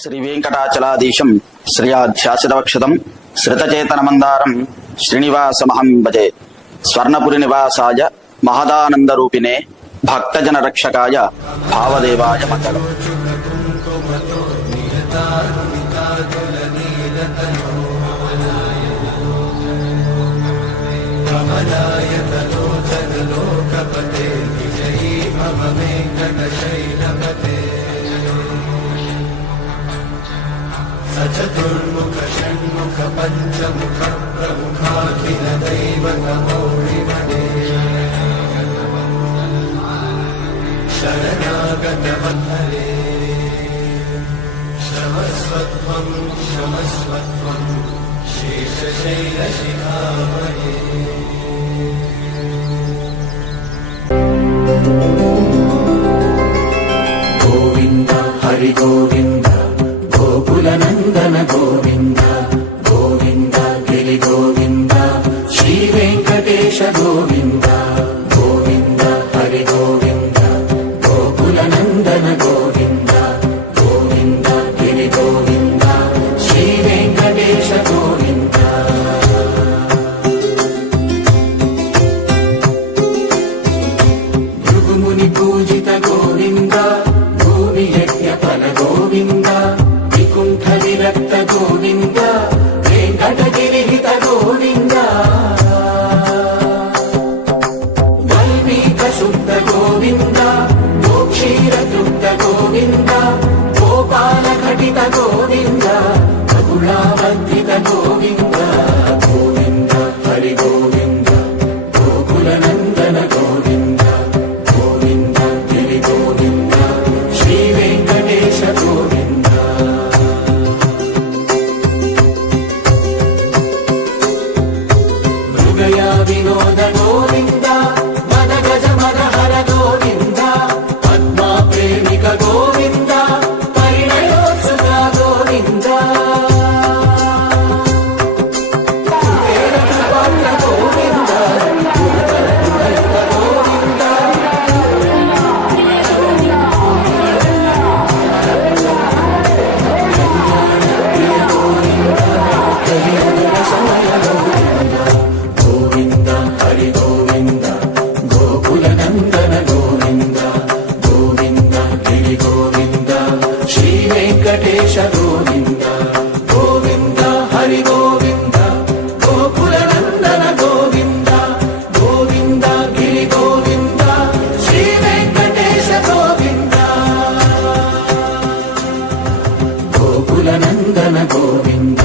శ్రీ వెంకటాచలాధీశం శ్రియాధ్యాసితవక్షతం శ్రితచేతనమందారం శ్రీనివాసమహం భజే. స్వర్ణపురి నివాసాయ మహదానందరూపిణే భక్తజన రక్షకాయ భావదేవాయ మంగళం. చతుర్ముఖ షణ్ముఖ పంచముఖ ప్రముఖాఖిల దైవతమౌళిమణే శరణాగత వల్లరే శమస్వత్వం శమస్వత్వం శేషశైల శిఖామణే. గోవింద హరి గోవింద గోకులనందన గోవింద గోవింద గిరి గోవింద శ్రీ వెంకటేశ గోవింద గోవింద హరి గోవింద గోకులనందన గోవింద గోవింద గిరి గోవింద శ్రీ వెంకటేశ గోవింద. భృగుముని పూజిత గోవింద భూమి యజ్ఞ ఫల గోవింద వైకుంఠ విరక్త గోవింద వెంకటగిరిహిత గోవింద వల్మీక శుద్ధ గోవింద గోక్షీర తృప్త గోవింద గోపాల ఘటిత గోవింద బహుళావర్ధిత గోవింద గోవింద హరి గోవింద గోకులనందన గోవింద గోవింద గిరి గోవింద శ్రీ వెంకటేశ గోవింద. వినోద గోవింద మద గజ మద హర గోవింద పద్మా ప్రేమిక గోవింద పరిణయోత్సుక గోవింద పాత్ర గోవింద గోవింద సమయ గోవింద హరి గోవింద గోకులనందన గోవింద గోవింద గిరి గోవింద శ్రీ వెంకటేశ గోవింద గోవింద హరి గోవింద గోకులనందన గోవింద గోవింద గిరి గోవింద శ్రీ వెంకటేశ గోవింద గోకులనందన గోవింద.